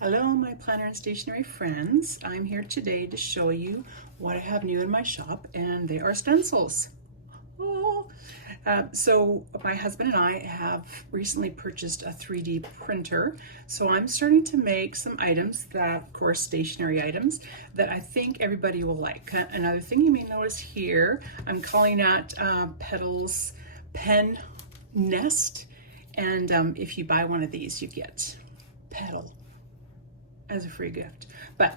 Hello, my planner and stationery friends. I'm here today to show you what I have new in my shop, and they are stencils. Oh. So my husband and I have recently purchased a 3D printer, so I'm starting to make some items that, of course, stationery items that I think everybody will like. Another thing you may notice here, I'm calling that Petals Pen Nest, and if you buy one of these, you get Petal as a free gift, but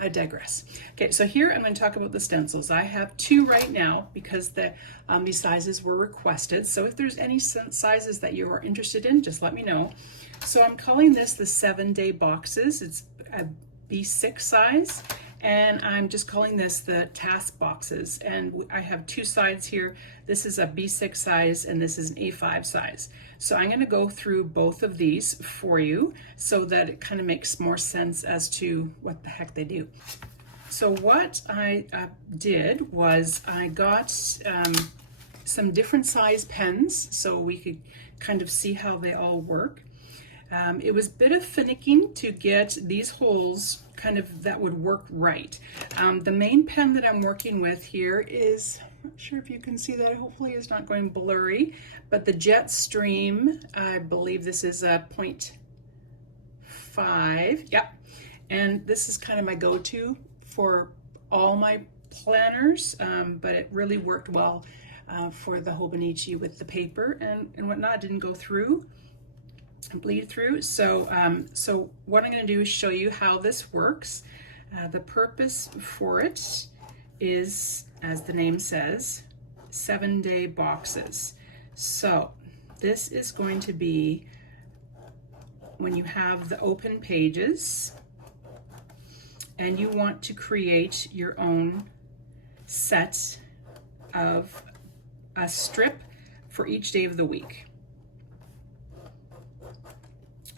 I digress. Okay, so here I'm going to talk about the stencils. I have two right now because these sizes were requested. So if there's any sizes that you are interested in, just let me know. So I'm calling this the 7-day boxes. It's a B6 size, and I'm just calling this the task boxes. And I have two sides here. This is a B6 size and this is an A5 size. So I'm going to go through both of these for you so that it kind of makes more sense as to what the heck they do. So what I did was I got some different size pens so we could kind of see how they all work. It was a bit of finicking to get these holes kind of that would work right. The main pen that I'm working with here is, I'm not sure if you can see that, hopefully it's not going blurry, but the Jetstream, I believe this is a 0.5, yep. And this is kind of my go-to for all my planners, but it really worked well for the Hobonichi with the paper and whatnot. It didn't go through, bleed through. So what I'm going to do is show you how this works. The purpose for it is, as the name says, 7-day boxes. So this is going to be when you have the open pages and you want to create your own set of a strip for each day of the week.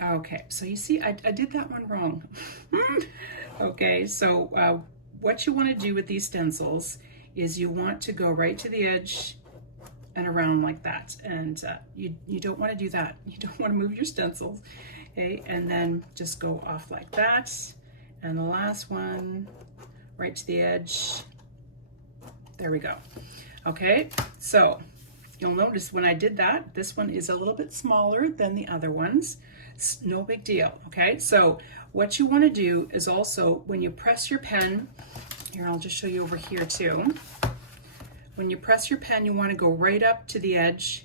Okay, so you see, I did that one wrong. Okay, so what you want to do with these stencils is you want to go right to the edge and around like that, and you don't want to do that. You don't want to move your stencils, okay? And then just go off like that, and the last one right to the edge. There we go. Okay, so you'll notice when I did that, this one is a little bit smaller than the other ones. It's no big deal, okay? So what you want to do is also, when you press your pen, here, I'll just show you over here too. When you press your pen, you want to go right up to the edge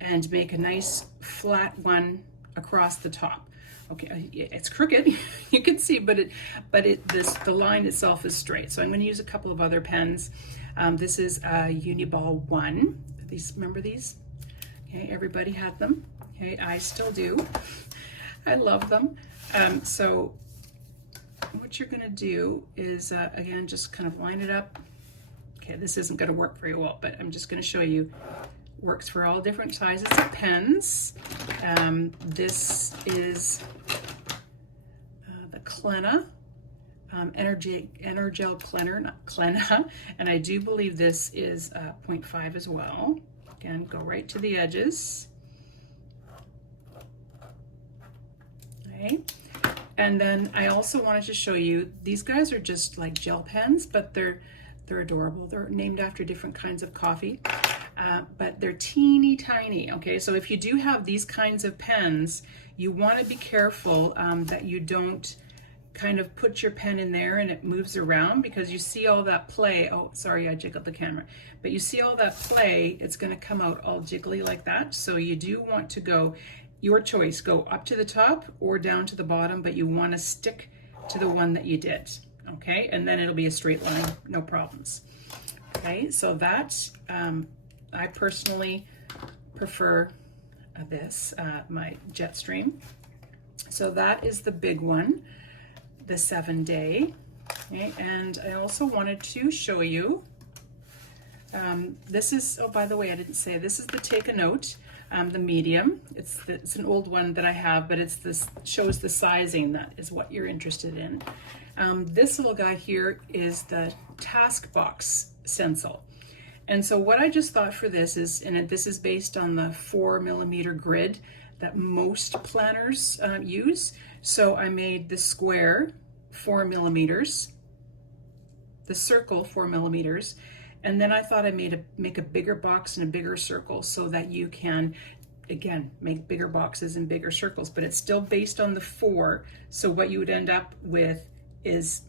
and make a nice flat one across the top. Okay, it's crooked, you can see, but the line itself is straight. So I'm going to use a couple of other pens. This is a Uniball 1. Remember these? Okay, everybody had them. Okay, I still do. I love them. So what you're going to do is, again, just kind of line it up. Okay, this isn't going to work very well, but I'm just going to show you. Works for all different sizes of pens. This is the Klenna Energel Klenner, not Klenna, and I do believe this is 0.5 as well. Again, go right to the edges. Okay. And then I also wanted to show you, these guys are just like gel pens, but they're adorable. They're named after different kinds of coffee, but they're teeny tiny, okay? So if you do have these kinds of pens, you want to be careful that you don't kind of put your pen in there and it moves around, because you see all that play. Oh, sorry, I jiggled the camera. But you see all that play, it's going to come out all jiggly like that. So you do want to go, your choice, go up to the top or down to the bottom, but you want to stick to the one that you did, okay? And then it'll be a straight line, no problems. Okay, so that, I personally prefer this, my Jetstream. So that is the big one, the 7-day. Okay, and I also wanted to show you, this is, oh, by the way, I didn't say, this is the Take a Note, the medium. It's an old one that I have, but shows the sizing. That is what you're interested in. This little guy here is the Task Box Stencil. And so what I just thought for this is, and this is based on the 4mm grid that most planners use. So I made the square 4 millimeters, the circle 4 millimeters, and then I thought I'd make a bigger box and a bigger circle so that you can, again, make bigger boxes and bigger circles, but it's still based on the 4. So what you would end up with is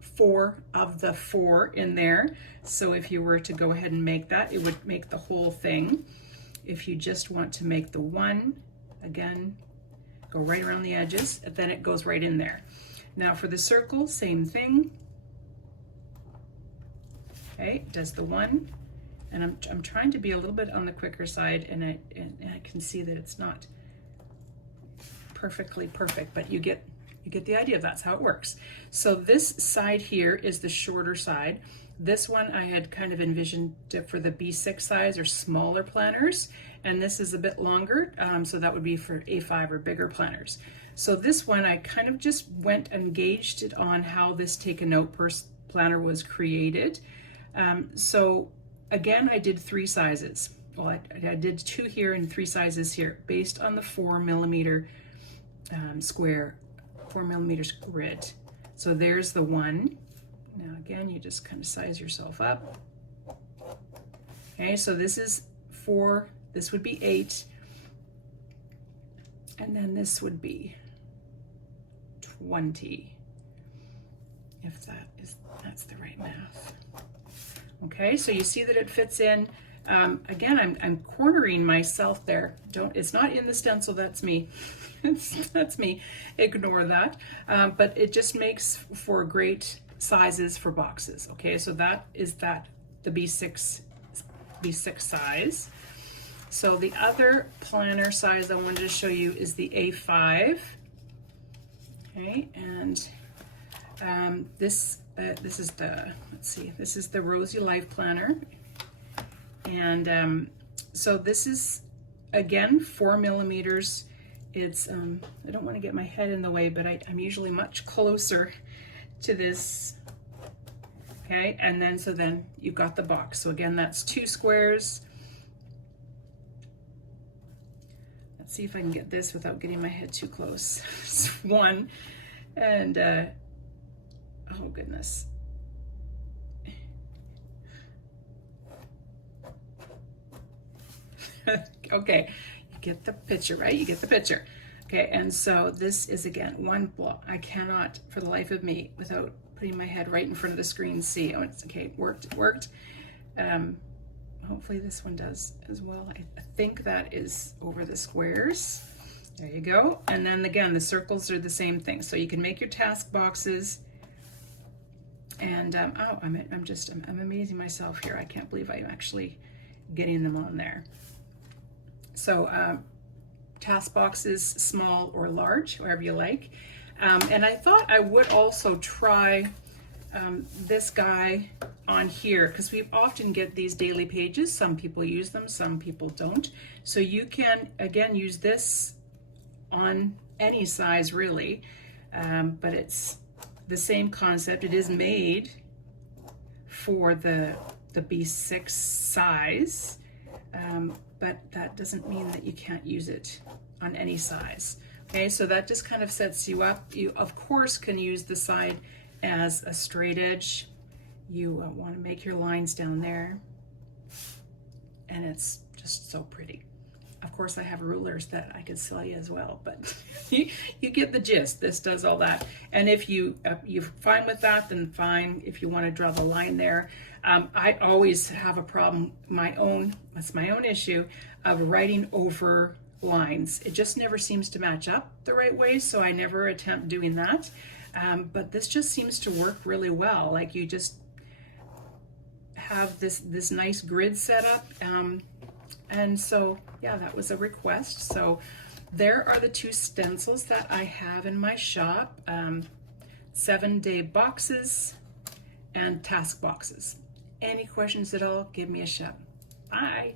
4 of the 4 in there. So if you were to go ahead and make that, it would make the whole thing. If you just want to make the 1, again, go right around the edges, and then it goes right in there. Now for the circle, same thing. Okay, does the 1, and I'm trying to be a little bit on the quicker side, and I can see that it's not perfectly perfect, but you get the idea. That's how it works. So this side here is the shorter side. This one I had kind of envisioned for the B6 size or smaller planners, and this is a bit longer, so that would be for A5 or bigger planners. So this one I kind of just went and gauged it on how this take a note planner was created. So again, I did 3 sizes. Well, I did 2 here and 3 sizes here based on the 4 millimeter square, 4 millimeters grid. So there's the 1. Now again, you just kind of size yourself up. Okay, so this is 4, this would be 8, and then this would be 20, if that's the right math. Okay, so you see that it fits in. Again, I'm cornering myself there. It's not in the stencil, that's me. That's me, ignore that. But it just makes for great sizes for boxes. Okay, so that is the B6 size. So the other planner size I wanted to show you is the A5. Okay, and this is the, let's see, this is the Rosy Life Planner. And so this is, again, 4 millimeters. It's, I don't want to get my head in the way, but I'm usually much closer to this. Okay, and then, so then you've got the box. So again, that's 2 squares. Let's see if I can get this without getting my head too close. It's 1, and oh goodness. Okay, you get the picture, right? You get the picture. Okay, and so this is, again, 1 block. I cannot, for the life of me, without putting my head right in front of the screen, see. Oh, it's okay, it worked. Hopefully this one does as well. I think that is over the squares. There you go. And then again, the circles are the same thing. So you can make your task boxes. And oh, I'm amazing myself here. I can't believe I'm actually getting them on there. So task boxes, small or large, wherever you like. And I thought I would also try this guy on here, because we often get these daily pages. Some people use them, some people don't. So you can, again, use this on any size really, but it's the same concept. It is made for the B6 size, but that doesn't mean that you can't use it on any size. Okay, so that just kind of sets you up. You, of course, can use the side as a straight edge. You want to make your lines down there, and it's just so pretty. Of course, I have rulers that I could sell you as well, but you get the gist. This does all that. And if you're fine with that, then fine. If you want to draw the line there, I always have a problem, that's my own issue, of writing over lines. It just never seems to match up the right way, so I never attempt doing that. But this just seems to work really well. Like, you just have this nice grid set up. And so, yeah, that was a request. So there are the 2 stencils that I have in my shop, 7-day boxes and task boxes. Any questions at all, give me a shout. Bye.